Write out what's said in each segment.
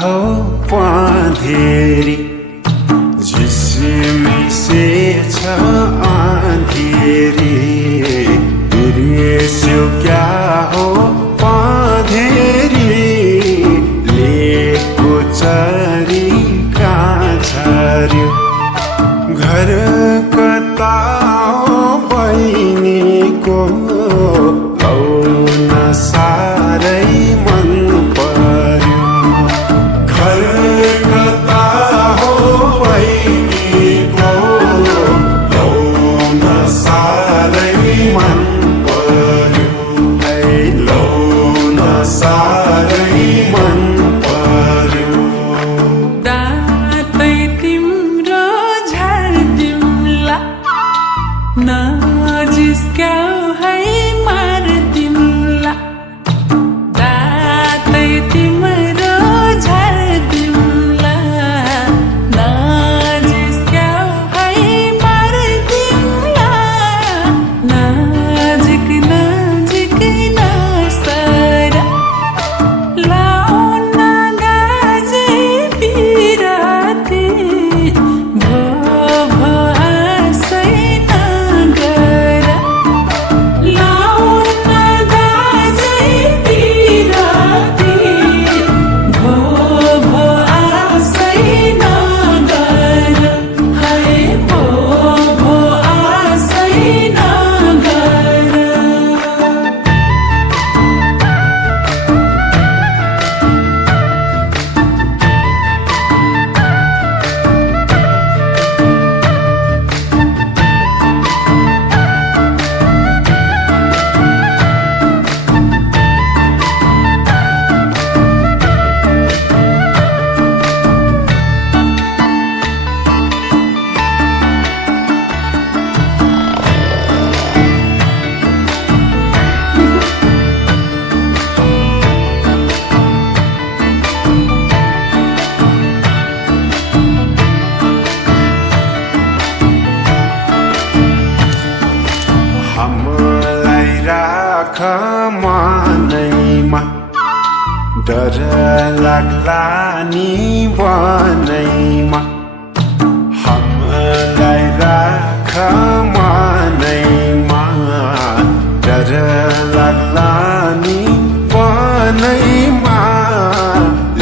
हो पाँधेरी झिसमिसे छ आँधेरी बिर्स्यौ क्या हो पाँधेरी लेको चरी कहाँ झर्यो घर कता हो बहिनीको लौन साह्रै मन पर्यो घर कता हो बहिनीको लौन साह्रै मन पर्यो लौन साह्रै मन पर्यो दातै तिम्रो झार्दिउँला नजिस्क्याउ है मार्दिउँला दातै तिम्रो झार्दिउँला नजिस्क्याउ है मार्दिउँला नजिक नजिक नसर लाउन दाजै बिराती भो भो आशै नगर लाउन दाजै बिराती भो भो आशै नगर है भो भो आशै नगर हामीलाई राख मनैमा डर लाग्ला नि बनैमा हामीलाई राख मनैमा डर लाग्ला नि बनैमा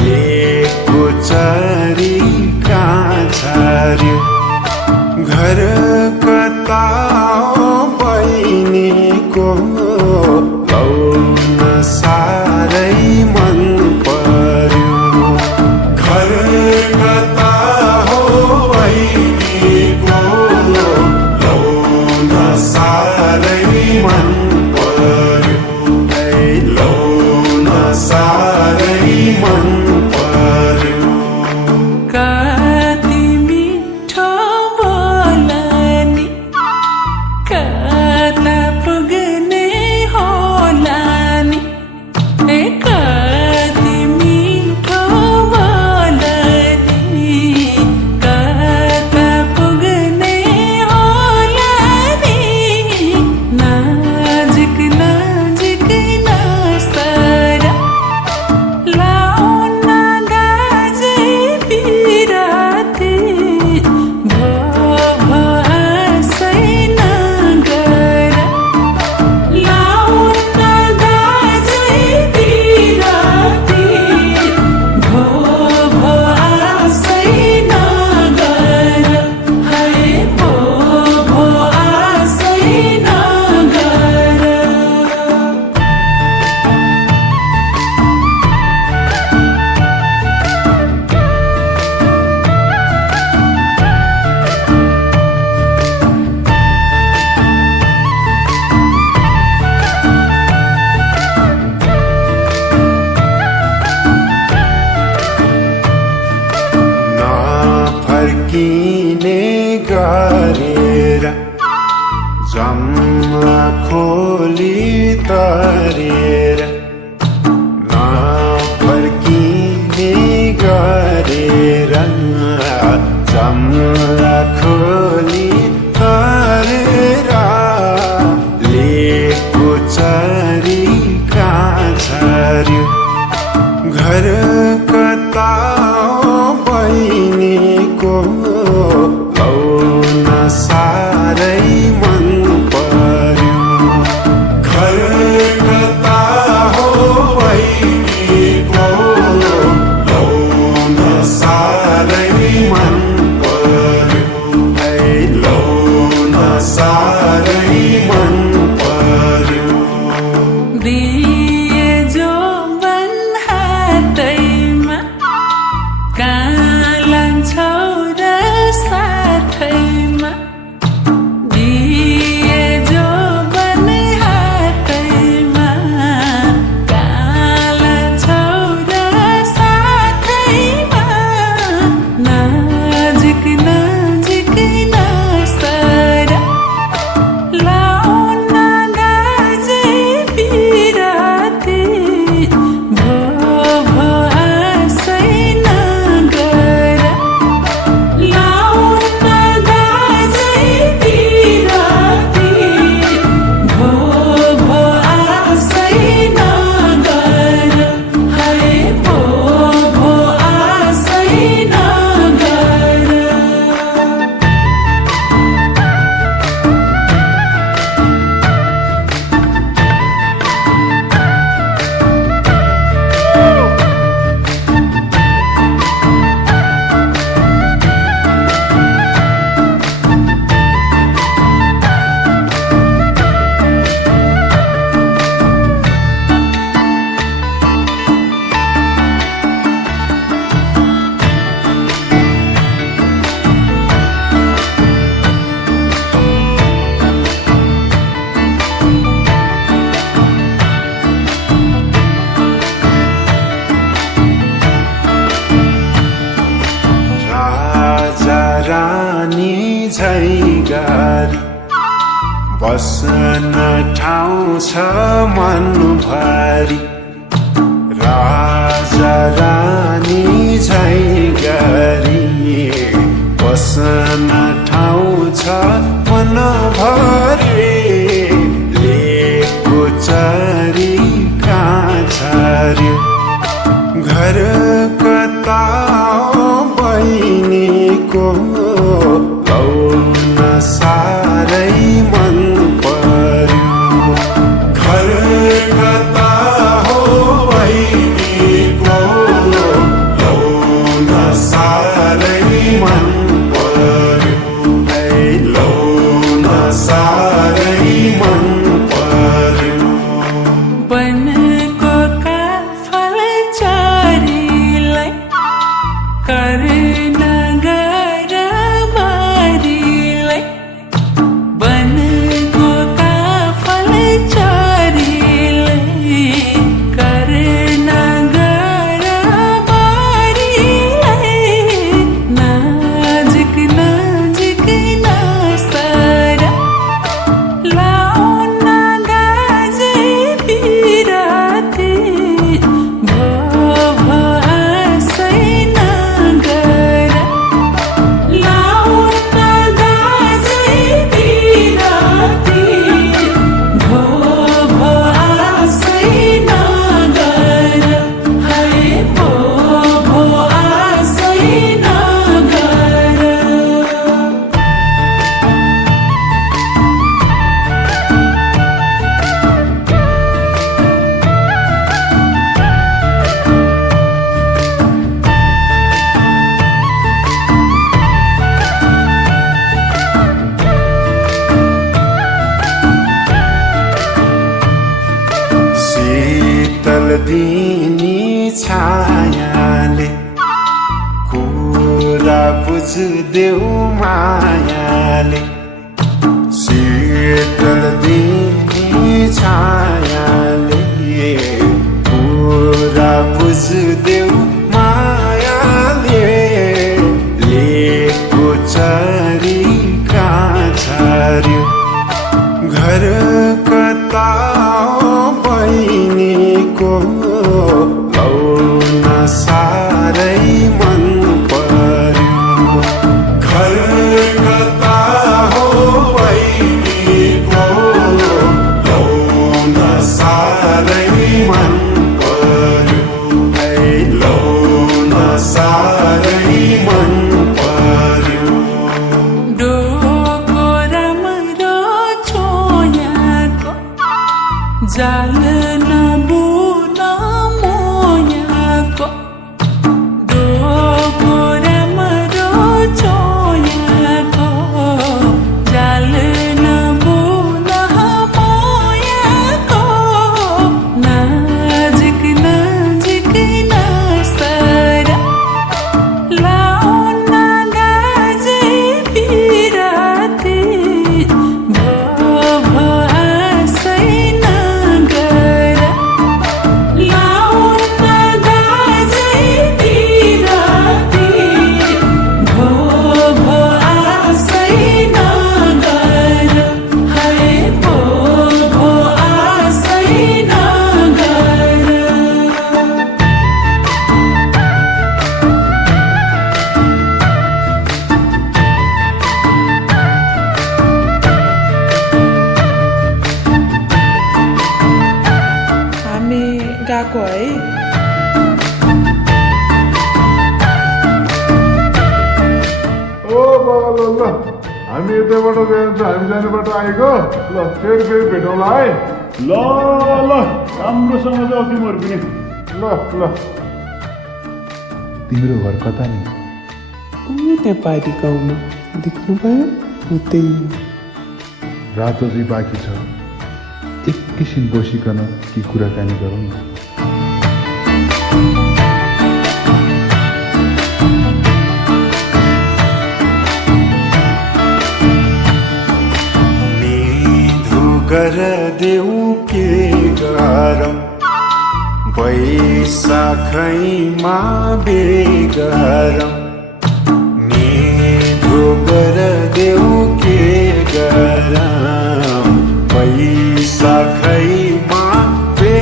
लेको चरी कहाँ झर्यो घर कता हो बहिनीको लौन साह्रै मन पर्यो घर कता हो बहिनीको लौन साह्रै मन पर्यो लौन साह्रै मन पर्यो कति मिठो बोलनी कता पुग्ने होला नि कति मिठो बोलनी कता पुग्ने होला नि नजिक नजिक नसर लाउन दाजै बिराती भो भो आशै नगर लाउन दाजै बिराती भो भो आशै नगर है भो भो आशै नगर नफर्किने गरेर जम्ला खोली तरेर नफर्किने गरेर जम्ला खोली तरेर लेको चरी कहाँ झर्यो घर कता गरी बस्न ठाउँ छ मनभरि राजा रानी झै गरी बस्न ठाउँ छ मनभरि लेको चरी कहाँ झर्यो घर कता बहिनीको लौन साह्रै मन पर्यो घर कता हो बहिनीको लौन साह्रै मन पर्यो लौन साह्रै मन पर्यो वनको काफल चरीलाई गर्न गर बारीलाई वनको काफल चरीलाई गर्न गर बारीलाई नजिक नजिक नसरा लाउन गाजे बिराती भो भो आशै नगर लाउन गाजे बिराती भो भो आशै नगर है भो भो आशै नगर शीतल दिनी छायाले कुरा बुझ्देऊ मायाले शीतल दिनी छायाले कुरा बुझ्देऊ मायाले लेको चरी कहाँ झर्यो घर कता बहिनीको लौन साह्रै मन पर्यो घर कता हो बहिनीको लौन साह्रै मन पर्यो लौन साह्रै मन पर्यो डोको राम्रो छोयाको जाल नबुन मोयाको डोको राम्रो छोयाको जाल नबुन मोयाको नजिक नजिक नसरा लाउन गाजे बिराती भो भो आशै नगर लाउन गाजे बिराती भो भो आशै नगर है भो भो आशै नगर हामी गएको है ओ बाबा ल हामी यतैबाट गएर हामी जाने बाटो आएको ल फेरि भेटौँला है ल ल राम्रोसँग जाऊ तिमीहरू पनि ल तिम्रो घर कता नि नेपाली गाउँमा देख्नुभयो हो त्यही रात अझै बाँकी छ एकैछिन बसिकन के कुराकानी गरौँ न कर देऊ के गरौँ बैशाखैमा बेगरौँ निधो कर देऊ के गरम पैसा खैमा पे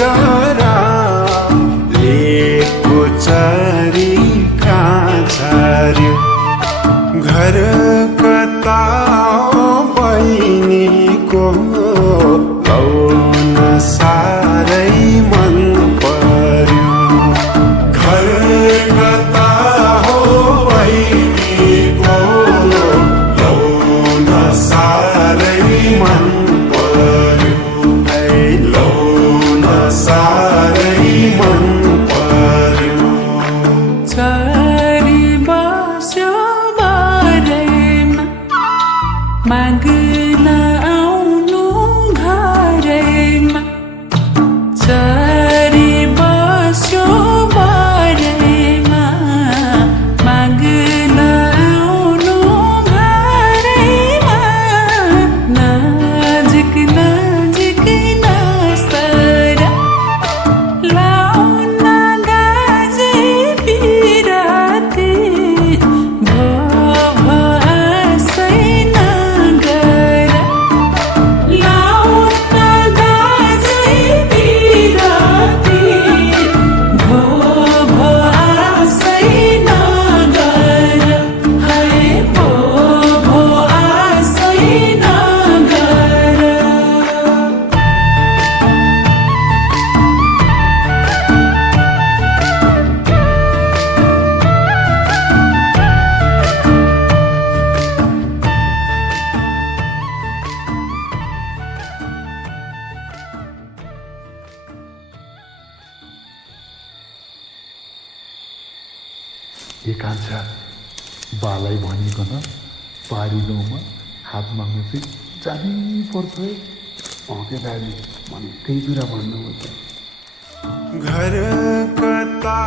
गरम लेको चरी कहाँ झर्यो घर कता बहिनीको लौन साह्रै मन पर्यो घर कता हो बहिनीको लौन साह्रै मन पर्यो लौन साह्रै मन पर्यो चरी बस्यो बारैमा माग्न आउनु घरैमा चरी बस्यो बारैमा माग्न आउनु घरैमा नजिक नजिक नसर लाउन दाजे पिराती भो भो आशै नगर लाउन दाजे पिराती भो भो आशै नगर है भो भो आशै नगर एकांशा बालाई भनिकन पारी गाउँमा हात माग्नु चाहिँ जानै पर्छ है के दाजु भने त्यही कुरा भन्नु घर कता